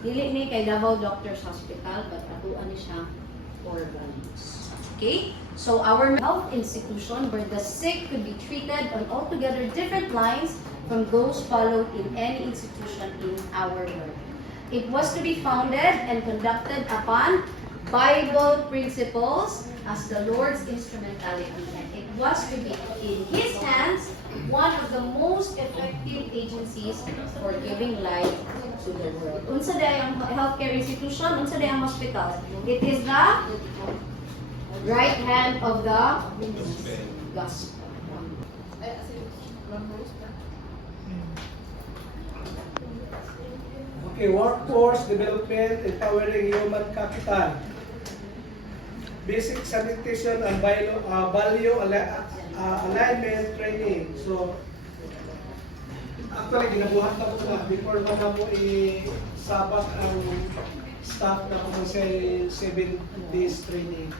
Dili ni kay Davao Doctors Hospital, but atuan ni siya organs. Okay? So our health institution where the sick could be treated on altogether different lines from those followed in any institution in our world. It was to be founded and conducted upon Bible principles as the Lord's instrumentality. And it was to be in His hands one of the most effective agencies for giving life to the world. Unsa day ang healthcare institution, unsa day ang hospital. It is the right hand of the gospel. Okay, workforce development, empowering human capital. Basic sanitation and value alignment training. So, actually, ginabuhat na ko na before na mo isabak ang staff na kung sa 7 days training.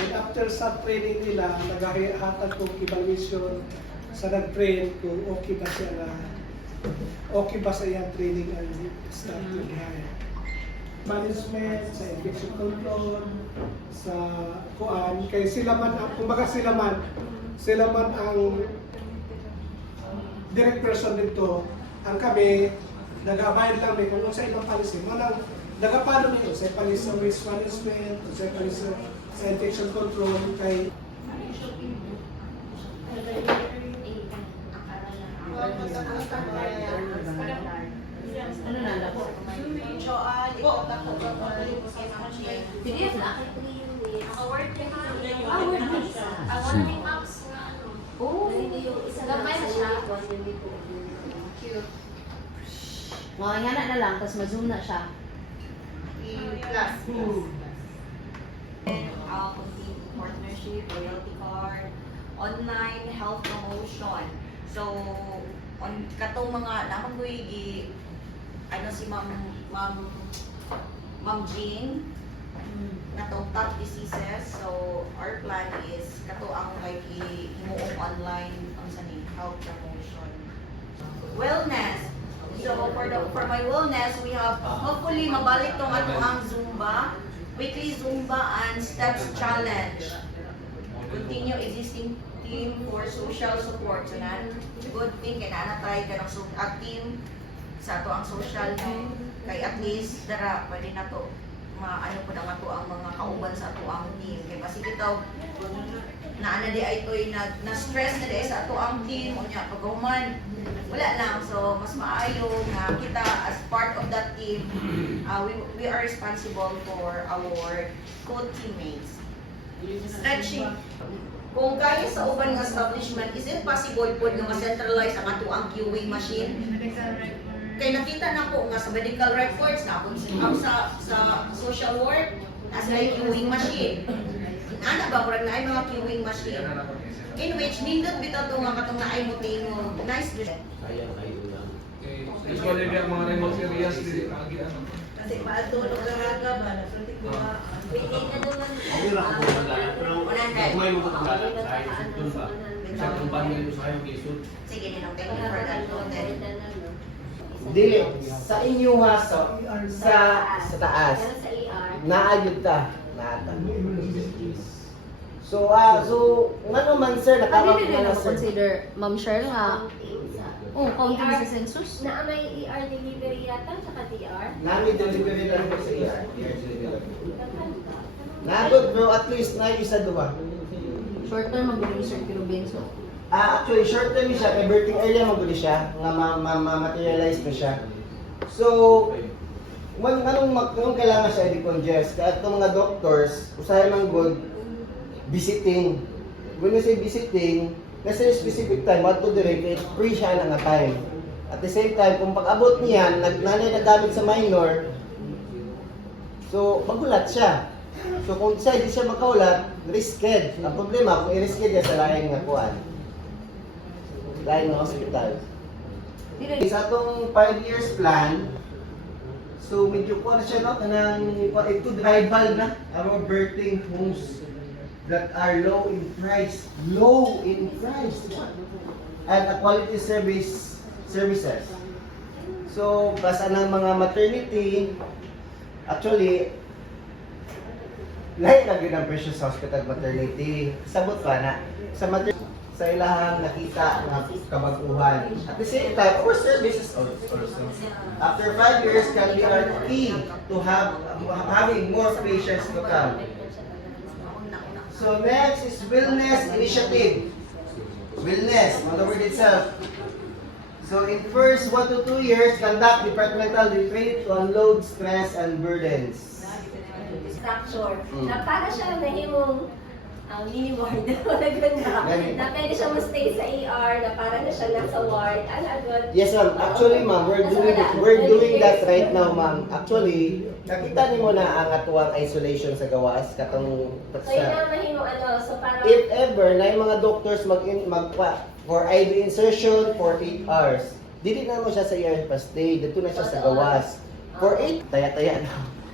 Then after sa training nila, naghahatag kong evaluation sa nag-train kung okay ba siya na okay ba sa iyang training ang staff to hire. Management, sa infection control, sa kuan, kay sila man, kumbaga sila man ang direct person dito. Ang kami, nag-abide lang may kung sa ibang policy. Manang, nagapano nito sa policy sa risk management, sa policy sa infection control, kay Ano na lang po? PDF na? Oh, gamay na siya. Cute. Mga ingana na lang, tapos ma-zoom na siya. Partnership, loyalty card, online health promotion. So, on katong mga naman ko ano si Ma'am Jean natong top diseases. So, our plan is kato ang like himuong online ang saning health promotion. Wellness. So, for my wellness, we have hopefully mabalik tong ato ang Zumba, weekly Zumba and steps challenge. Continue existing team for social support. So, na good thing kay nanatay ka ng team sa ato ang social no, kay at least dara pwede na to maano po na to ang mga kauban sa ato ang team kay basi bitaw na di ay toy na stress na di sa ato ang team unya paghuman wala lang. So mas maayo nga kita as part of that team, we are responsible for our co-teammates. Stretching. Kung kaya sa uban ng establishment, is it possible po nga ma-centralize ang ato ang queuing machine? Kaya nakita na ko nga sa medical records na kung sa social work, nasa yung queuing machine. Ana ba, murag na ay mga queuing machine. In which, nindot bitaw ito nga katong na ay mo. Nice dress. Usually ang mga remote areas dili agi ano. Kasi maadulog ka raga ba, napratik mo ba? Pwede na naman. Okay lang ako magdala, pero may mga magdala sa isod ba? Sa kumpanya nito sa yung isod. Sige, ninong, thank you for that content. Dili, sa inyo ha, sa taas, Pero sa ER, naayod ta, naatan. So, ngano man sir, dili nakawag rin na na sir. consider Ma'am Cheryl nga, counting sa census. Na may ER delivery yata sa TR. Nami delivery lang ko sa ER. Nagod bro, at least na isa duwa. Short term, magbili ni Sir Kirubin. So, Actually, short term siya, kay birthing area maguli siya, nga ma-materialize na siya. So, anong kailangan siya i-congest? Kaya itong mga doctors, usahay man good, visiting. When you say visiting, nasa specific time, what to direct, free siya na nga time. At the same time, kung pag-abot niya, nanay nagamit sa minor, so, magulat siya. So, kung di siya makaulat, risked. Ang problema, kung i-risked niya sa laing nga kuhan. Laing nga hospital. Sa atong 5 years plan, so medyo kuha na siya, no? Ito rival na, our birthing homes that are low in price. Low in price. And a quality services. So, basta ng mga maternity, actually, lahat na yun ang presyo sa hospital maternity. Sabot pa na, sa maternity, sa ilahang nakita na kabaguhan. At the same time, our services also. After 5 years, can be our key to having more patients to come. So next is wellness initiative. Wellness, on the word itself. So in first 1 to 2 years, conduct departmental retreat to unload stress and burdens. Structure. Na para siya nahimong mini ward na ganda. Na pwede siya ma-stay sa ER, na para na siya nasa ward. Good. Yes, ma'am. Actually, ma'am, we're doing that right now, ma'am. Actually, nakita niyo na ang atuang isolation sa gawas katong So yun ang mahimong so parang if ever na yung mga doctors for IV insertion for 8 hours, dili na mo siya sa ER pa stay, dito na siya sa gawas. For 8, taya-taya na.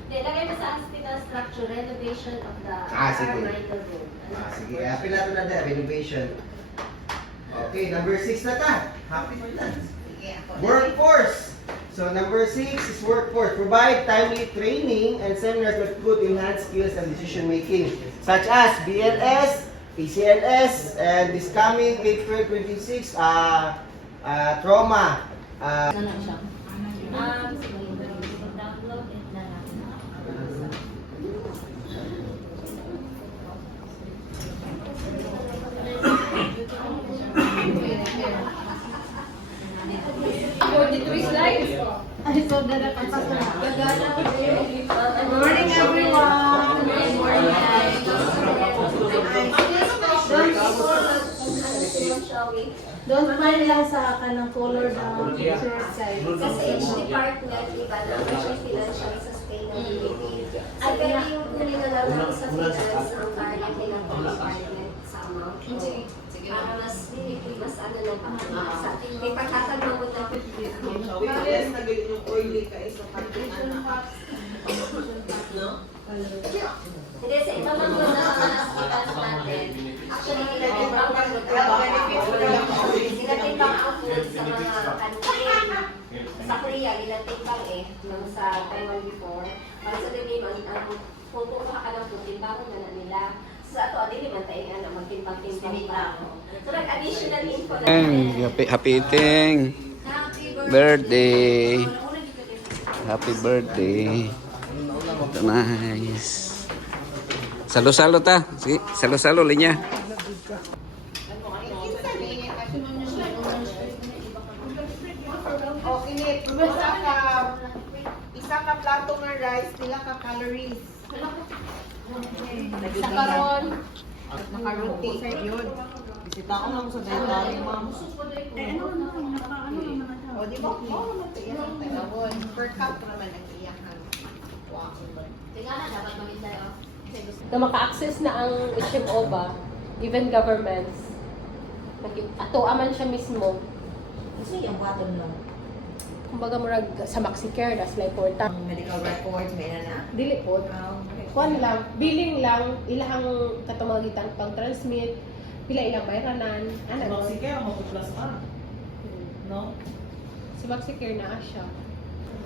lagay mo sa hospital structure, renovation of the Sige. minor room. Sige, happy na ito na din, renovation. Okay, number 6 na ta. Happy for that. Workforce. So number 6 is workforce. Provide timely training and seminars that could enhance skills and decision making, such as BLS, ACLS, and this coming April 26, trauma. Ano na siya? Download it na lang. Good morning, everyone. Good morning, guys. Don't mind lang sa kanang color ng exercise. Kasi each department, iba na siya financial sustainability. Ay, pero yung kunin na lang natin sa finance ang target nila po department sa amount. Para mas ano lang sa may pagkakagawad na Yes, naging yung oily ka is hindi, sa iba man po na mga hospitals natin, actually, tinatimbang ang food sa mga kantin. Sa Korea, tinatimbang nung sa Taiwan before. Para sa din ang pupunta ka ng food, timbang na nila. Sa ato, hindi naman tayo nga na magtimbang-timbang pa. So, additional info na Happy eating. Birthday. Happy birthday. Ito, nice. Salo-salo ta. Sige, salo-salo linya. Okay, isa ka plato ng rice, pila ka calories. Sa karon, Nakaruti. Yun. Bisita ko lang sa dietary, ma'am. O, di ba? Oo, matiyan ang tagawon. Per cup naman ang iyakan. Wow. dapat maging na maka-access na ang HMOBA, even governments, ato aman siya mismo. Kasi yung button lang. Kumbaga murag sa MaxiCare, that's like important. Ang medical records, may na. Dili po. Kuan lang, billing lang, ilahang katumagitan pang-transmit, pila ilang bayranan, ano. Kaya mag-plus ka. No? Sa MaxiCare na siya.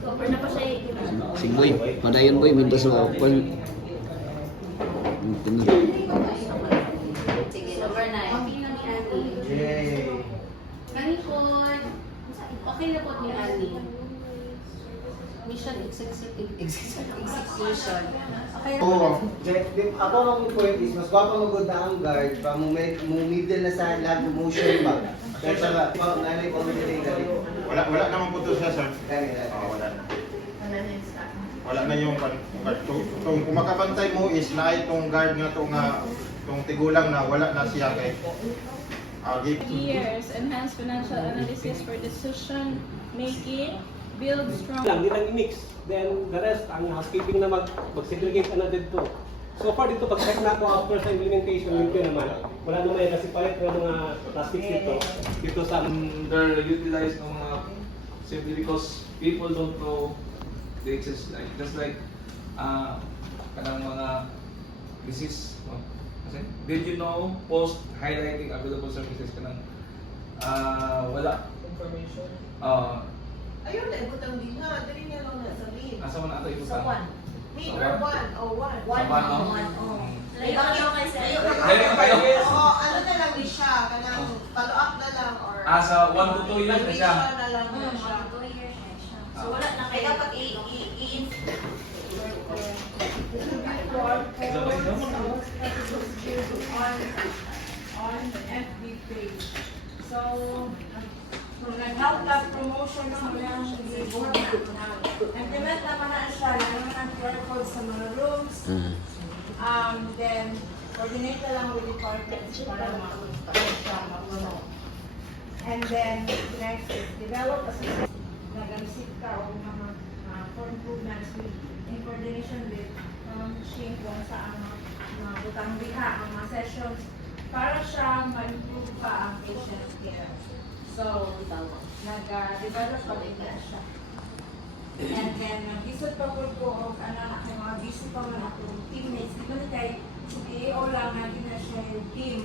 Offer na pa siya Si Boy. Madayon Boy. Minto sa open. Sige, number 9. Opinion ni Annie. Yay! Kani po, okay na po ni Annie. Mission execution. Okay na po. Oo. Ako ang point is, mas gwapa magod na ang guard, pa mo middle na sa land motion ba? Kaya sa nanay ko hindi gali. Wala naman po to siya, sir. Kanila. Wala na. Wala na yung kung kumakabantay mo is na itong guard nga to nga itong tigulang na wala na siya kay give Years, enhanced financial analysis for decision making, build strong. Lang, nilang i-mix. Then the rest, ang housekeeping na mag-segregate na dito. So far dito, pag-check na ako after sa implementation, yun naman. Wala naman yung nasipalit ng mga plastics dito sa... They're utilized ng mga simply because people don't know they exist, like just like kanang mga disease, no? Kasi did you know post highlighting available services kanang wala information Ayun, ibutang din ha. Dali niya lang na sa lead. Asa mo na ito ito? So, 1. Meter 1. Oh, 1. 1 Sa one, on oh. 1. Oh. Layo ka lang kay sir. Layo kayo. Oo, ano na lang din siya. Kanang follow up na lang or... Sa 1 to 2 years na siya. na lang na siya. 2 years na siya. So, Ah. wala na Kaya kayo. dapat On FB page. So, kung nag-help ka promotion ng mga board na, implement naman na siya, naman ang QR code sa mga rooms, then coordinate na lang with departments para ma-promote. And then, next is develop a system. Nag-isip ka o mga for improvements in coordination with Shane kung saan mga butang diha, ang mga sessions para siya ma-improve pa ang patient care. So, nag-develop pa rin na siya. And then, nag-isip pa po ko og mga busy pa man ako teammates. Di ba na kay EAO lang na siya yung team.